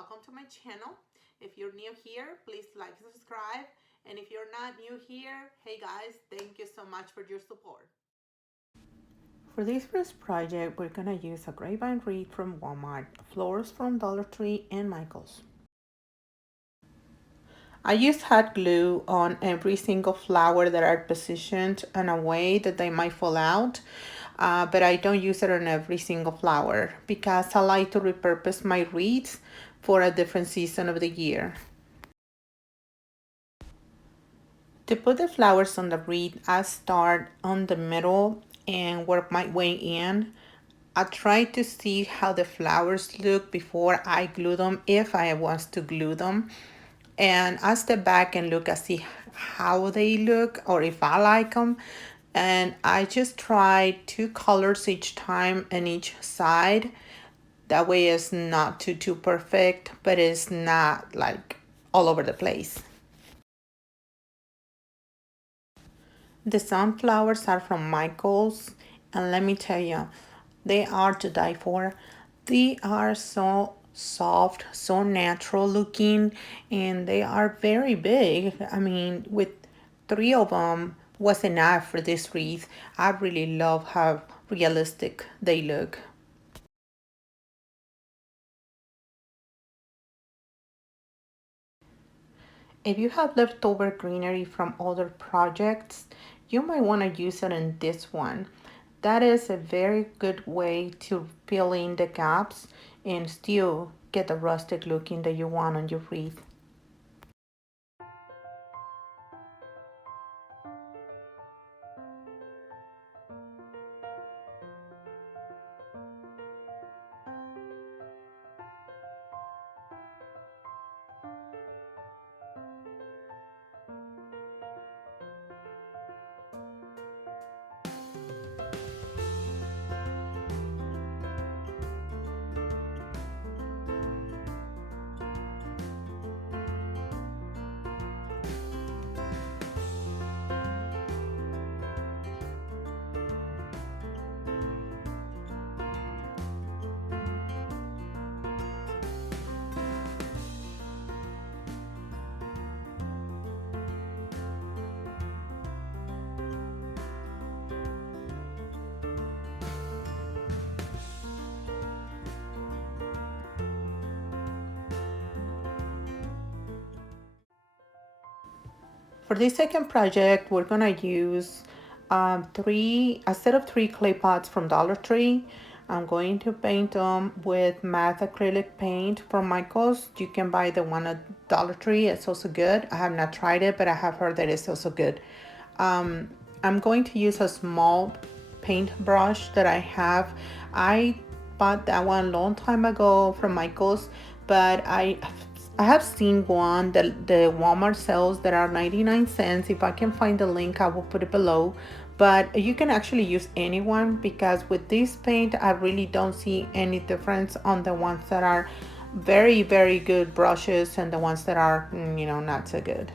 welcome to my channel. If you're new here, please like and subscribe. And if you're not new here, hey guys, thank you so much for your support. For this first project, we're gonna use a grapevine wreath from Walmart, flowers from Dollar Tree, and Michaels. I use hot glue on every single flower that are positioned in a way that they might fall out, but I don't use it on every single flower because I like to repurpose my wreaths for a different season of the year. To put the flowers on the wreath, I start on the middle and work my way in. I try to see how the flowers look before I glue them, if I want to glue them. And I step back and look and see how they look or if I like them. And I just try 2 colors each time on each side. That way it's not too perfect, but it's not like all over the place. The sunflowers are from Michaels, and let me tell you, they are to die for. They are so soft, so natural looking, and they are very big. I mean, with 3 of them was enough for this wreath. I really love how realistic they look. If you have leftover greenery from other projects, you might want to use it in this one. That is a very good way to fill in the gaps and still get the rustic looking that you want on your wreath. For this second project, we're gonna use a set of 3 clay pots from Dollar Tree. I'm going to paint them with matte acrylic paint from Michaels. You can buy the one at Dollar Tree. It's also good. I have not tried it, but I have heard that it's also good. I'm going to use a small paint brush that I have. I bought that one a long time ago from Michaels, but I have seen one that the Walmart sells that are 99 cents. If I can find the link, I will put it below. But you can actually use any one because with this paint, I really don't see any difference on the ones that are very, very good brushes and the ones that are, not so good.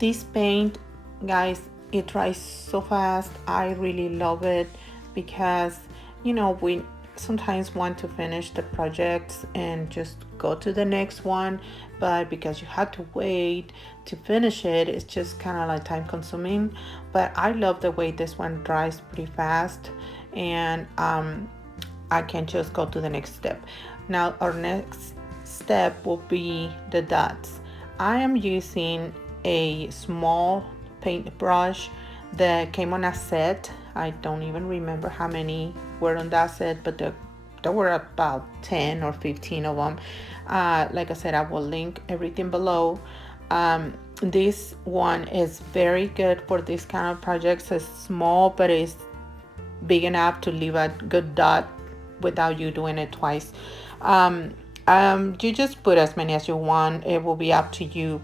This paint, guys, it dries so fast. I really love it because we sometimes want to finish the projects and just go to the next one, but because you have to wait to finish it, it's just kind of like time consuming. But I love the way this one dries pretty fast, and I can just go to the next step. Now our next step will be the dots. I am using a small paintbrush that came on a set. I don't even remember how many were on that set, but there were about 10 or 15 of them. Like I said, I will link everything below. This one is very good for this kind of projects. It's small, but it's big enough to leave a good dot without you doing it twice. You just put as many as you want. It will be up to you.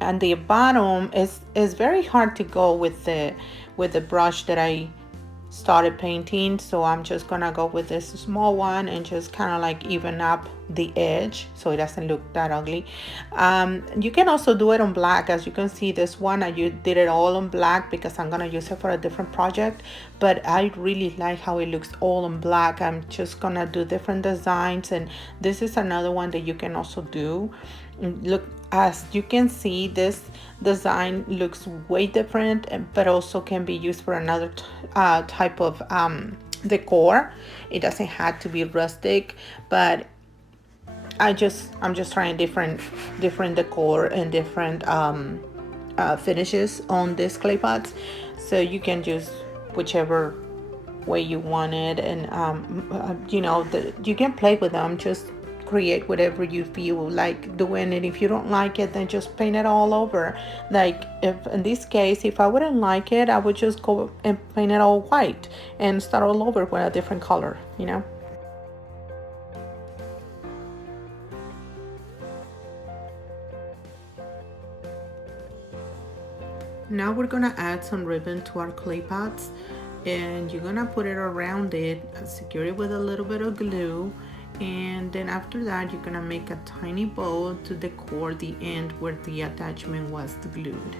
And the bottom is very hard to go with the brush that I started painting, so I'm just gonna go with this small one and just kind of like even up the edge so it doesn't look that ugly. You can also do it on black. As you can see, this one I did it all on black because I'm gonna use it for a different project, but I really like how it looks all on black. I'm just gonna do different designs, and this is another one that you can also do. Look, as you can see, this design looks way different, but also can be used for another type of decor. It doesn't have to be rustic, but I'm just trying different decor and different finishes on these clay pots, so you can just whichever way you want it. And you can play with them, just create whatever you feel like doing. And if you don't like it, then just paint it all over. Like, if in this case, if I wouldn't like it, I would just go and paint it all white and start all over with a different color, you know. Now we're gonna add some ribbon to our clay pots, and you're gonna put it around it, secure it with a little bit of glue, and then after that you're gonna make a tiny bow to decor the end where the attachment was glued.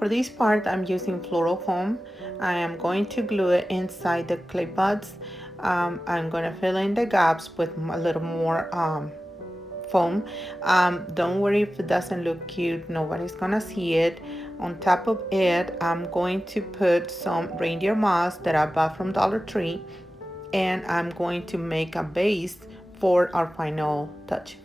For this part, I'm using floral foam. I am going to glue it inside the clay pots. I'm going to fill in the gaps with a little more foam. Don't worry if it doesn't look cute, nobody's gonna see it. On top of it, I'm going to put some reindeer moss that I bought from Dollar Tree, and I'm going to make a base for our final touch.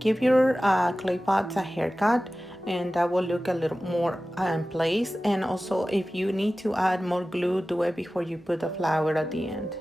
Give your clay pots a haircut, and that will look a little more in place. And also, if you need to add more glue, do it before you put the flower at the end.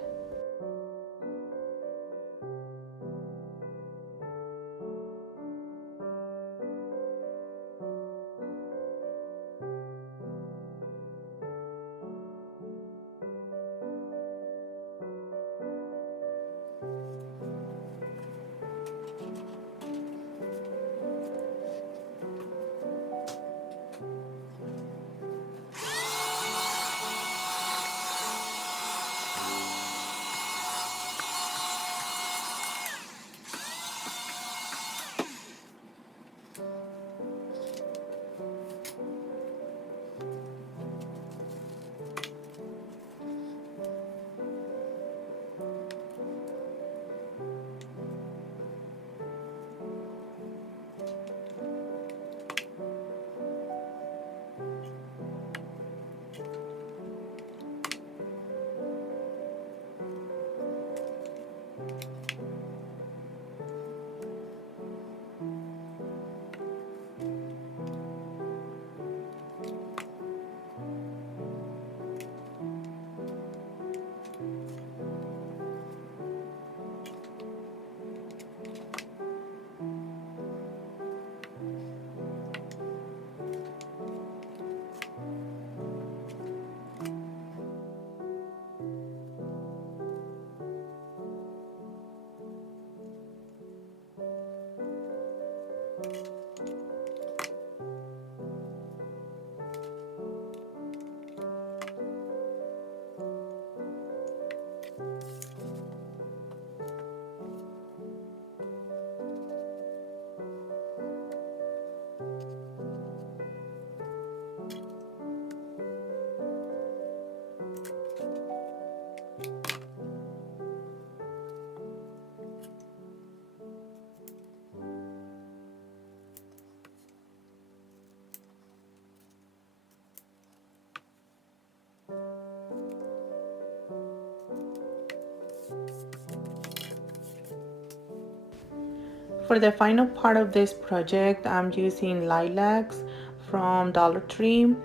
for the final part of this project, I'm using lilacs from Dollar Tree.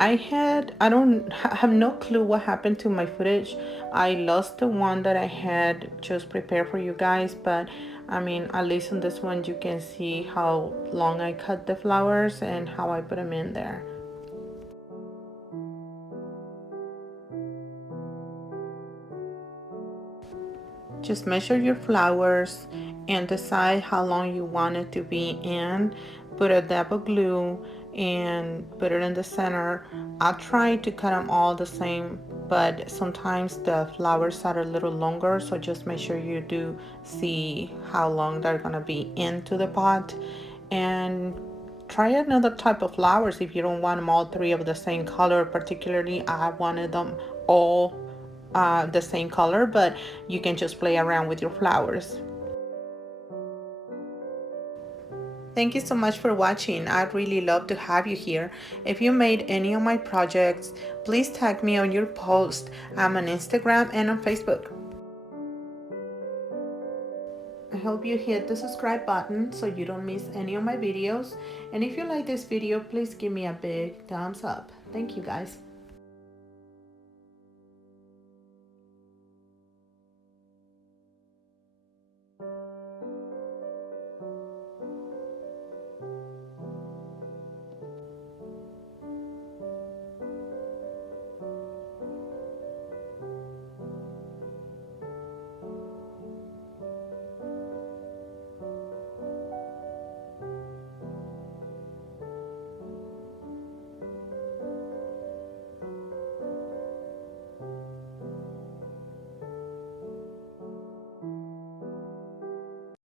I have no clue what happened to my footage. I lost the one that I had just prepared for you guys, but I mean, at least on this one you can see how long I cut the flowers and how I put them in there. Just measure your flowers and decide how long you want it to be in. Put a dab of glue and put it in the center. I try to cut them all the same, but sometimes the flowers are a little longer, so just make sure you do see how long they're gonna be into the pot. And try another type of flowers if you don't want them all three of the same color. Particularly, I wanted them all the same color, but you can just play around with your flowers. Thank you so much for watching. I'd really love to have you here. If you made any of my projects, please tag me on your post. I'm on Instagram and on Facebook. I hope you hit the subscribe button so you don't miss any of my videos. And if you like this video, please give me a big thumbs up. Thank you guys.